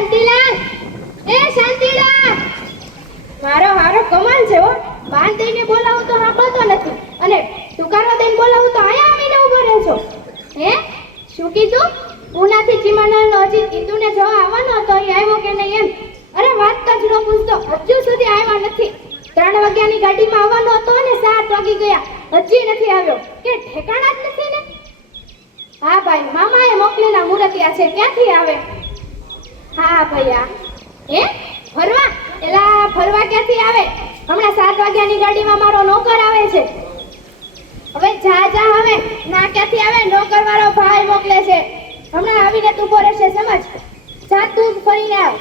શાંતિલાલ, એ શાંતિલાલ, મારો હારો કમાન છે હો. બાન દઈને બોલાવું તો સાંભળતો નથી અને તુકારો દઈને બોલાવું તો આયા આવીને ઊભો રહે છો. હે શું કીધું? પૂનાથી ચીમાનાનો હજી ઇન્દુને જોવા આવવાનો હતો, એ આવ્યો કે નહીં એમ? અરે વાત જ ન પૂછતો, હજુ સુધી આવ્યા નથી. 3 વાગ્યાની ગાડીમાં આવવાનો હતો અને 7 વાગી ગયા, હજી નથી આવ્યો. કે ઠેકાણા જ નથી ને? હા ભાઈ, મામાએ મોકલેલા મુરતિયા છે, ક્યાંથી આવે? હા ભૈયા. હે ફરવા? એલા ફરવા ક્યાંથી આવે? હમણાં 7 વાગ્યાની ગાડીમાં મારો નોકર આવે છે. હવે જા હવે. ના ક્યાંથી આવે? નોકર વાળો ભાઈ મોકલે છે. હમણાં આવીને તું ઉભો રહેશે, સમજ. જા તું ફરીને આવ.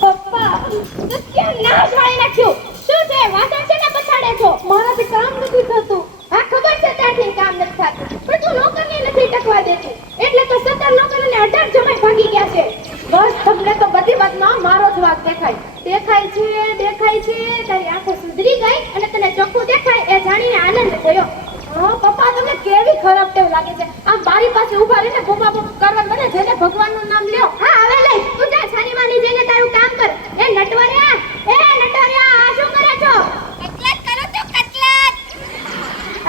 પપ્પા તું કેમ નાશ વાળી નાખ્યું? શું છે? વાસણ છે ને પછાડે છો? મારાથી કામ નથી થતું. હા ખબર છે તારથી કામ નથી થતું, પણ તું નોકરને નથી ટકવા દેતી, એટલે તો 17 નોકર અને 18 જમાઈ ભાગી ગયા છે. બસ તમને તો બધી વાતમાં મારો જ વાંક દેખાય છે. તારી આંખો સુધરી ગઈ અને તને ચોખ્ખું દેખાય એ જાણીને આનંદ થયો. હા પપ્પા, તમને કેવી ખરાબ ટેવ લાગે છે આમ બારી પાસે ઊભા રહીને બૂમા કરવાનું બને. જેને ભગવાનનું નામ લ્યો. હા હવે લઈ તું જા છાની માની જઈને તારું કામ કર. એ નટવરિયા, આ શું કરે છો? કટલેટ કરો તો કટલેટ.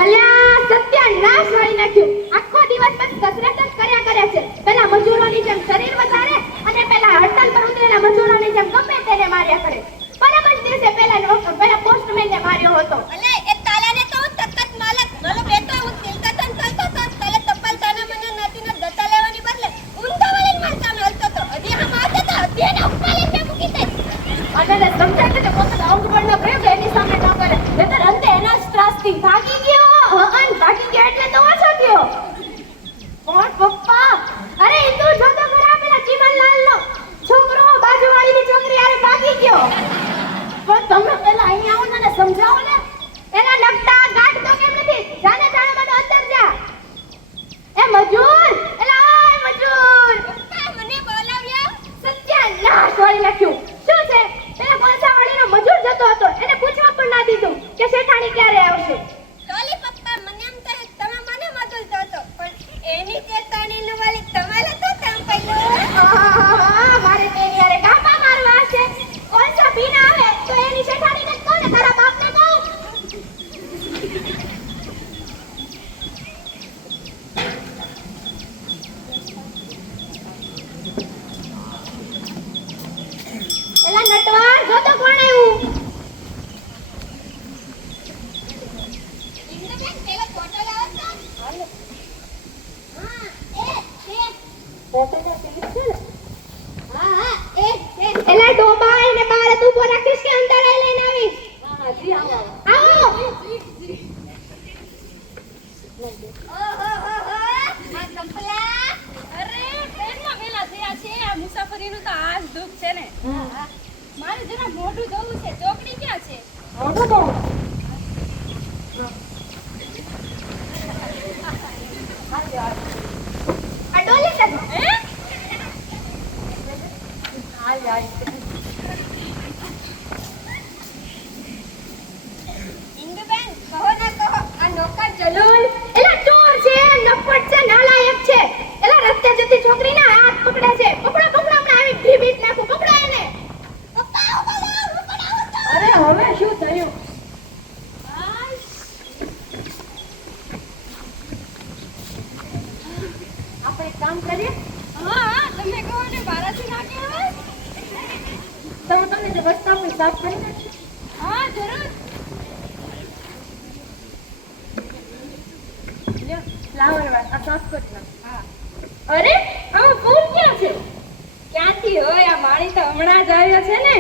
અલ્યા સત્યાનાશ વાળી નાખ્યું. આખો દિવસ બસ કસરત જ કર્યા કરે છે. પેલા મજૂરોની જેમ શરીર વધારે અને પેલા હડતાલ પર ઉતરેલા મજૂરોની જેમ ગમે તેને માર્યા કરે. પરમ જ દિવસે પેલા પોસ્ટમેનને માર્યો હતો. અલે એ તાલાને તો તકત માલક મારો બેટો હું તિલકતન ચાલતો તો તલે તપલ તાના મને નાતીને દતા લેવાની બદલે ઊંધા વળીને માર સામે હલતો તો. હજી આમ આવતો તો હત્યાને ઉપાડીને મેં મૂકી દે. અને સમજાય કે પોતાના અંગ બળના પ્રયોગ એની સામે ન કરે. નહીતર અંતે એના જ ત્રાસથી ભાગી ગયો. ભાગી ગયો એટલે તો ઓછો થયો. કોણ પપ્પા? અરે ઇન્દુ જો તો ખરા, પેલા ચીમનલાલનો છોકરો બાજુવાળીની છોકરી આરે ભાગી ગયો. પણ તમે પેલા અહીંયા આવો ને સમજાવો ને. એના નકટા ગાંઠ તો કેમ નથી? જાને જાણે મને અંદર જા. એ મજૂર, એલા મજૂર, પપ્પા મને બોલાવ્યા. સત્યાનાશ વાળી નાખ્યું. શું છે? પેલા કોલસાવાળીનો મજૂર જતો હતો, એને પૂછવા પણ ના દીધું કે શેઠાણી ક્યારે આવશે. ટોલી પપ્પા મને એમ થાય તમે મને મદદ હતો પણ એની ચેતાણીનો વાલી તમારે તો કામ પડ્યું. મારે તેની હારે ગાપા મારવા છે. કોલસા પીના આવે તો એની શેઠાણીને કહો ને તારા બાપને કહો. એલા નટવાર જો તો કોણ આવ્યું? ઇન્દ્રબેન પેલો ફોટો લાવો તો. હાલો. હા ફોટોના ક્લિક છે ને? એલા ડોબા એને બહાર તું ઉભો રાખીશ કે અંદર લઈને આવીશ? હા જી આવો. આ કંપલા. અરે ટ્રેનમાં વેલા થયા છે. આ મુસાફરીનું તો આ જ દુઃખ છે ને. મારે જરા મોઢું ધોવું છે. ચોકડી ક્યાં છે? મોઢું ધો. આ ડોલે છે હે? હાલ. ઇન્દુબેન કહો ના કહો આ નોકર જલુલ. એલા ચોર છે, નફટ છે, નાલાયક છે. એલા રસ્તે જતી છોકરીના હાથ પકડે છે. પકડો હમણાં આવી ભીભીત નાખું. પકડો એને. પપ્પા હું પડાવું તો. અરે હવે શું થયું? આપણે એક કામ કરીએ. હા તમે કહો ને બારાથી નાખી હવે. તમને જે રસ્તા પર સાફ કરી નાખીએ. હા જરૂર. લ્યો ફ્લાવર વાળ આ સાફ કરી નાખ. હા. અરે આમાં ફૂલ ક્યાં છે? ક્યાંથી હોય? આ માળી તો હમણાં જ આવ્યો છે ને.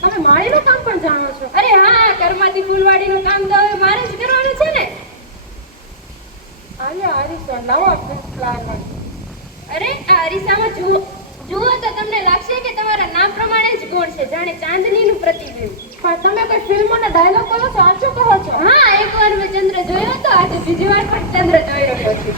તમે માળીનું કામ પણ જાણો છો? અરે હા, કરમાતી ફૂલવાડીનું કામ તો હવે મારે જ કરવાનું છે ને. આલ્યો આરીસો લાવો ફ્લાવર વાળ. અરે આ અરીસામાં જુઓ તો તમને લાગશે કે તમારા નામ પ્રમાણે જ ગુણ છે, જાણે ચાંદનીનું પ્રતિબિંબ. પણ તમે કોઈ ફિલ્મોના ડાયલોગ કહો છો? આ શું કહો છો? હા, એકવાર મેં ચંદ્ર જોયો હતો, આજે બીજી વાર પણ ચંદ્ર જોઈ રહ્યો છું.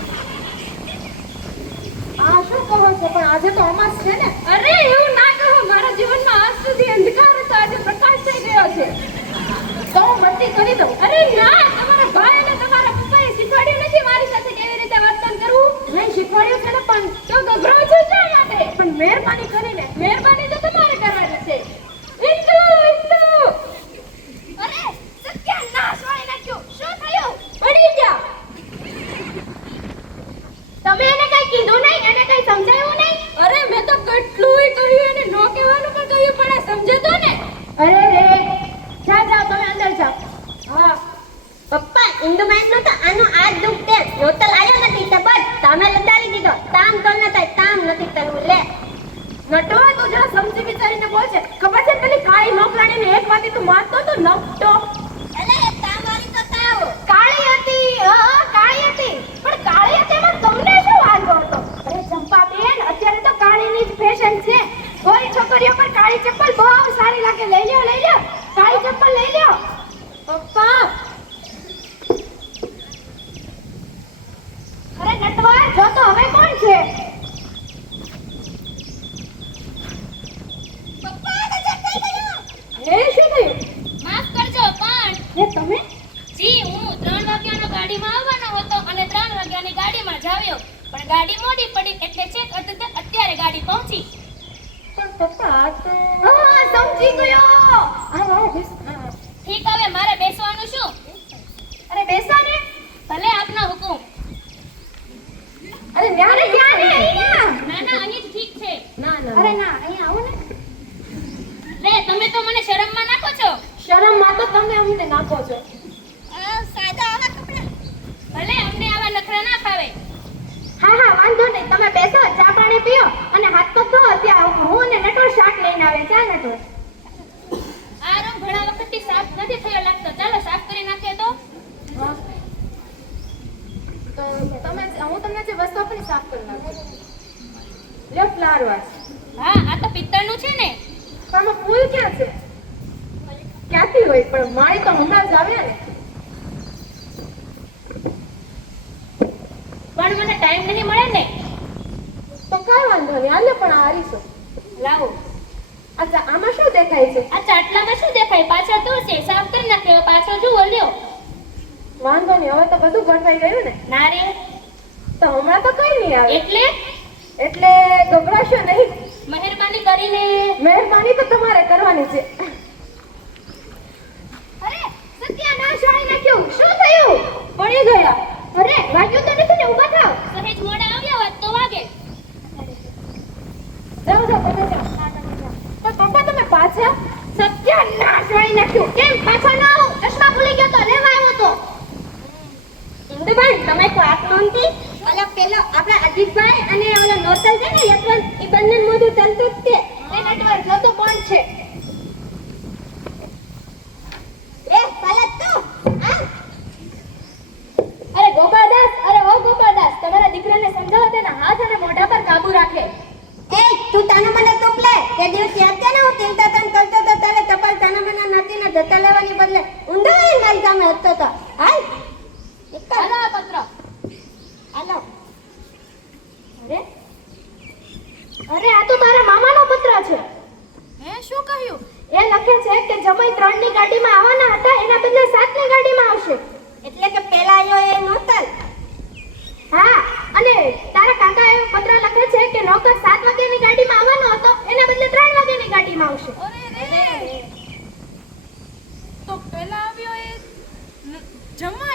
આ શું કહો છો? પણ આજે તો અમાસ છે ને. અરે એવું ના કહો, મારા જીવનમાં આજ સુધી અંધકાર હતો, આજે પ્રકાશ થઈ ગયો છે. તો હું બત્તી કરી દઉં. અરે ના, તમારા ભાઈ અને તમારા પપ્પાએ શીખવાડ્યું નથી મારી મહેરબાની કરીને મહેરબાની તો તમારે કરવાની છે. ઇન્દુ ઇન્દુ અરે સત્યાનાશ વાળી નાખ્યું. શું થયું? પડી જા. તમે એને કઈ કીધું નહીં, એને કઈ સમજાયું નહીં? અરે મેં તો કેટલુંય કહ્યું, એને નો કહેવાનું પણ કહ્યું, પણ આ સમજે તો ને. અરે રે જાઓ જાઓ તમે અંદર જાઓ. હા પપ્પા ઇન્દુબેન નો તો આનો આ દુખતે નોતલ આયો નથી તો બસ તમે લડાવી દીધો. તામ તો ન થાય, તામ નથી કરવું. લે નટવા તો જરા સમજી વિચારીને બોલ છે. ખબર છે પેલી કાળી નોકરાણીને એક વાતે તું મારતો તો નકટો. અલે તામ વાળી તો તાવ. કાળી હતી, હા કાળી હતી, પણ કાળી હતી એમાં તમને શું વાંધો હતો? અરે ચંપાબેન, અત્યારે તો કાળીની જ ફેશન છે. કોઈ છોકરીઓ પર કાળી ચપ્પલ બહુ સારી લાગે. લઈ લ્યો લઈ લ્યો, કાળી ચપ્પલ લઈ લ્યો. પપ્પા અરે નટવા જો તો હવે કોણ છે? પપ્પા આ તો થઈ ગયું. એ શું થયું? માફ કરજો પણ હે તમે? જી હું 3 વાગ્યાનો ગાડીમાં આવવાનો હતો અને 3 વાગ્યાની ગાડીમાં જાવ્યો, પણ ગાડી મોડી પડી એટલે છેક અત્યારે ગાડી પહોંચી. પણ પપ્પા આ તો હા સમજી ગયો. હા બેસ. ઠીક, હવે મારે બેસવાનું શું? અરે બેસો ને. ભલે આપનો હુકુમ. અરે ન્યા ને અહીંયા. ના ના અહીં જ ઠીક છે. ના ના અરે ના અહીંયા આવો ને. લે તમે તો મને શરમમાં નાખો છો. શરમમાં તો તમે અમને નાખો છો. આ સાદા આવા કપડા. ભલે અમને આવા નખરા ના ફાવે. હા હા વાંધો નહીં, તમે બેસો, ચા પાણી પીઓ અને હાથ પગ ધોઓ. ત્યાં હું અને નટવર શાક લઈને આવે. ચા નટવર. આ રૂમ ઘણા વખતથી સાફ નથી થયો લાગતો. ચાલો સાફ કરી નાખીએ તો. તો તમે હું તમને જે વસ્તુ આપણી સાફ કરી નાખું. લ્યો ફ્લાવર વાસ. હા આ તો પિત્તળનું છે ને. પણ આમાં ફૂલ ક્યાં છે? ક્યાંથી હોય? પણ માળી તો હમણાં જ આવ્યા ને. પણ મને ટાઈમ નહીં મળે ને. તો કાંઈ વાંધો નહીં, હાલે પણ આ હરીશો લાવો. અચ્છા આમાં શું દેખાય છે? આ ચાટલામાં શું દેખાય? પાછળ તો છે, સાફ કરી નાખ્યો. પાછળ જુઓ લ્યો. વાંધો નહીં, હવે તો બધું ગોઠવાઈ ગયું ને. ના રે તો હમણાં તો કઈ નહીં આવે. એટલે એટલે ગભરાશો નહીં. મહેરબાની કરીને. મહેરબાની તો તમારે કરવાની છે. અરે સત્યાનાશ વાળી નાખ્યું. શું થયું? પડી ગયા. અરે વાગ્યું તો નથી ને. ઊભા થાવ. સહેજ મોડા આવ્યા હોત તો વાગે. જાઓ જાઓ તમે જાઓ. પણ પપ્પા તમે પાછા? સત્યાનાશ વાળી નાખ્યું. કેમ પાછળ ન આવું? ચશ્મા ભૂલી ગયો તો લેવા આવ્યો તો. ઇન્દુભાઈ તમે તો આપ નોંધી. ઓલા પેલો આપણા અજીતભાઈ અને ઓલા નોતલ છે ને યશવંત, એ બંને મોઢું ચાલતું જ છે. એ નટવર જો તો કોણ છે? એ પાલક તો આ અરે ગોપાલદાસ, અરે ઓ ગોપાલદાસ, તમારા દીકરાને સમજાવો તેના હાથ અને મોઢા પર કાબુ રાખે. એ તું તાના મને તુપ લે. તે દિવસે હતા ને હું ચિંતા તન કરતો તો તારે ટપાલ તાના મને નાતીને જતા લેવાની બદલે ઊંડા મારી સામે હતો તો. હાલ હાલો આ પત્ર. હાલો. અરે અરે આ તો તારા મામાનો પત્ર છે. હે શું કહ્યું? એ લખે છે કે જમાઈ 3 ની ગાડીમાં આવવાના હતા, એના બદલે 7 ની ગાડીમાં આવશે. એટલે કે પેલા આયો એ નોતલ. હા, અને તારા કાકા એ પત્ર લખે છે કે નોકર 7 વાગ્યાની ગાડીમાં આવવાનો હતો, એના બદલે 3 વાગ્યાની ગાડીમાં આવશે. અરે રે તો પેલા આવ્યો એ જમાઈ.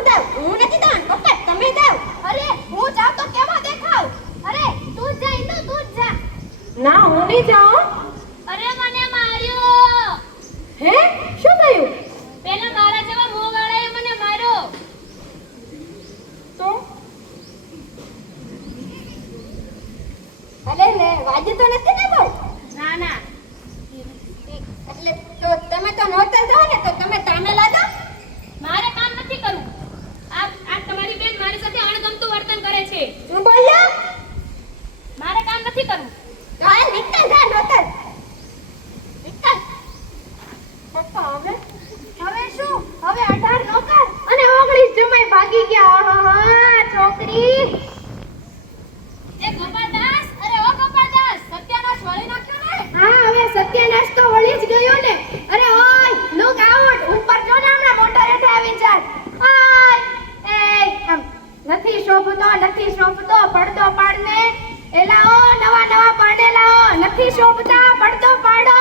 હું દઉં? હું નથી દઉં પપ્પા, તમે દઉં. અરે હું જાઉં તો કેવા દેખાવ? અરે તું જ જા ઇન્દુ, તું જ જા. ના હું નહીં જાઉં. અરે મને માર્યો. હે શું થયું? પેલા મારા જેવા મોંવાળાએ મને માર્યો. તો અલે લે વાજી તો નથી ને બહુ? ના ના, એટલે તો તમે તો નહોતા જાઓ ને, તો તમે તામે લાગો. મારે કામ નથી કરવું. આ તમારી બેન મારી સાથે અણગમતું વર્તન કરે છે. હું બોલ્યો મારે કામ નથી કરવું. તો આ નીકળ જા નહોતા. નીકળ. પપ્પા હવે શું? હવે 18 નોકર અને 19 જમાઈ ભાગી ગયા. આહાહા, છોકરી. એ ગોપાદાસ, અરે ઓ ગોપાદાસ, સત્યાનાશ વળી નાખ્યો ને. હા હવે સત્યાનાશ તો વળી જ ગયો ને. અરે ઓય લુક આઉટ, ઉપર જો ને હમણાં મોટર હેઠે આવી જાય. ઓય એ આમ નથી શોભતો પડદો પાડને. એલા ઓ નવા પરણેલા નથી શોભતા, પડદો પાડો.